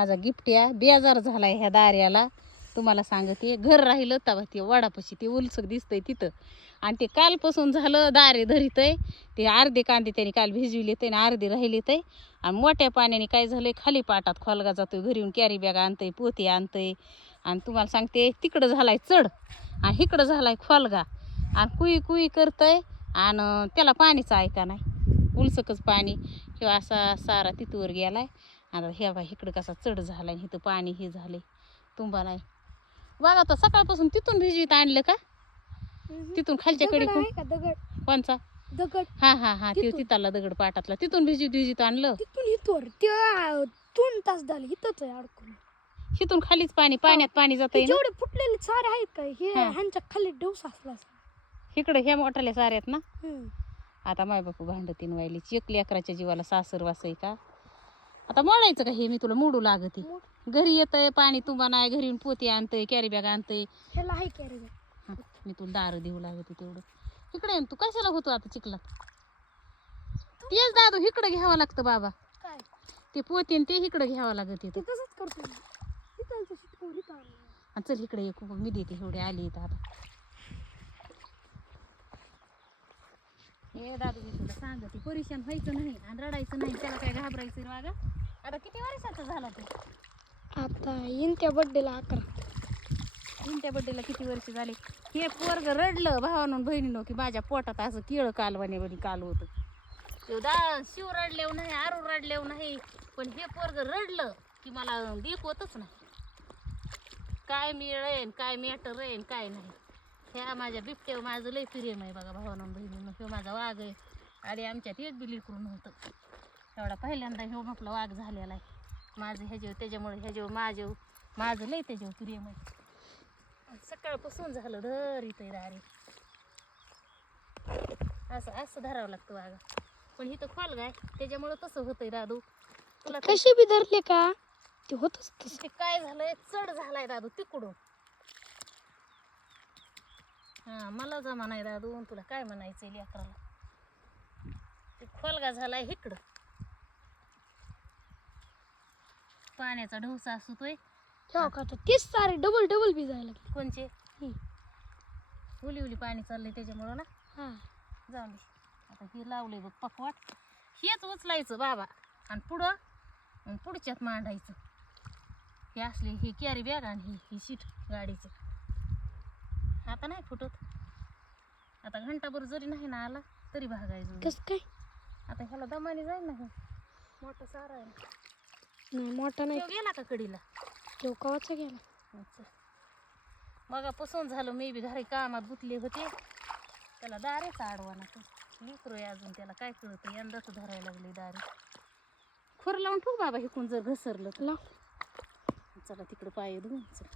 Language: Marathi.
माझा गिफ्ट्या बेजार झालाय ह्या दार्याला. तुम्हाला सांगते, घर राहिलं तेव्हा ते वडापाशी ते उलसक दिसतंय तिथं, आणि ते कालपासून झालं दारे धरितय. ते अर्धे कांदे त्याने काल भिजविले ते आणि अर्धे राहिले ते, आणि मोठ्या पाण्याने काय झालंय, खाली पाटात खोलगा जातोय, घरी येऊन कॅरी बॅग आणतंय, पोती आणतंय. आणि तुम्हाला सांगते, तिकडं झालाय चढ आणि इकडं झालाय खोलगा, आणि कुई कुई करतंय, आणि त्याला पाणीच ऐका नाही, उलसकच पाणी. किंवा असा सारा तिथवर गेलाय. आता ह्या बाई इकडं कसा चढ झालाय, इथं पाणी हे झालंय, तुंबा नाही बघा. तर सकाळपासून तिथून भिजवीत आणलं का, तिथून खालच्या कडे कोणचा दगड? हा हा हा, ते तिथला दगड पाटातला, तिथून भिजवीत आणलं. तिथून इथवर ते 2 तास झाले इथंच आहे अडकून. तिथून खालीच पाणी, पाण्यात पाणी जातंय ना. जेवढे फुटलेले सारे आहेत काय हे ह्यांच्या खाली डोसा असला. इकडे ह्या मोठाल्या साऱ्यात ना. आता माय बापू भांडतीन व्हायली, एक लेकराच्या जीवाला सासर वासय का. आता मोडायचं का हे, मी तुला मोडू लागते. घरी येतंय पाणी, तुंबा नाही, घरी येऊन पोती आणतंय, कॅरी बॅग आणतंय. ह्याला आहे कॅरी बॅग. मी तुला दार देऊ लागते तेवढं. इकडे तू कशाला होतो आता चिखलात? तेच दादू इकडे घ्यावं लागतं बाबा, काय ते पोतीन ते इकडे घ्यावं लागत. ते तसंच करतो. चल इकडे एक मी देते, एवढे आली इथं आता. हे दादू, मी तुला सांगते, परेशान व्हायचं नाही आणि रडायचं नाही, त्याला काय घाबरायचं ना. वागा आता किती वर्षाचा झाला तू? आता येईन त्या बड्डेला 11. त्या बड्डेला किती वर्ष झाले? हे पोरग रडलं भावानं बहिणीनं की माझ्या पोटात असं केळं कालवाने काल होतं. शिव रडलेव नाही, आरू रडलेव नाही, पण हे पोरग रडलं की मला देखवतच नाही. काय मिळेन, काय मॅटर रेन, काय नाही. ह्या माझ्या बिबट्यावर माझं लय प्रेम आहे बघा, भावानं बहिणीनं. ह्यो माझा वाघ आहे, आणि आमच्यात एक बी लेकरू नव्हतं. एवढा पहिल्यांदा ह्यो म्हटलं वाघ झालेला आहे माझं ह्याच्यावर, त्याच्यामुळे ह्याच्यावर माझं लय त्याच्यावर प्रेम आहे. सकाळपासून झालं धर इथं दारी, असं असं धरावं लागतं वाघा. पण इथं खोल गाय, त्याच्यामुळं तसं होतंय दादू. तुला कशी बी धरले का ते होतच तसं. ते काय झालंय, चढ झालाय दादू तिकडून. हा, मला जमा नाही दादू, तुला काय म्हणायचंय लेकराला. ते खोलगा झालाय इकडं, पाण्याचा ढवसा असतोय. ठेवा का आता तेच सारे डबल बी जायला लागले. कोणचे? उली पाणी चाललंय त्याच्यामुळं ना. हा, जाऊन दे. आता हे लावलंय बघ पकवाट, हेच उचलायचं बाबा, आणि पुढच्यात मांडायचं. हे असले ही कॅरी बॅग आणि ही सीट गाडीचं. आता नाही फुटत. आता घंटाभर जरी नाही ना आला तरी भागायचं. कसं काय? आता ह्याला दमाने जाईल ना. हे मोठा सारा आहे नाही, मोठा नाही. तो गेला का कडीला? तो कवाचा गेला? मगापासून झालं, मी बी घरी कामात गुतले होते, त्याला दारेच आडवा ना. तू लिकरू आहे अजून, त्याला काय कळतं, यंदाच धरायला लागले दारे. खोर लावून ठेवू बाबा, हिकून जर घसरलं तर. चला तिकडं पाय धुवून चल.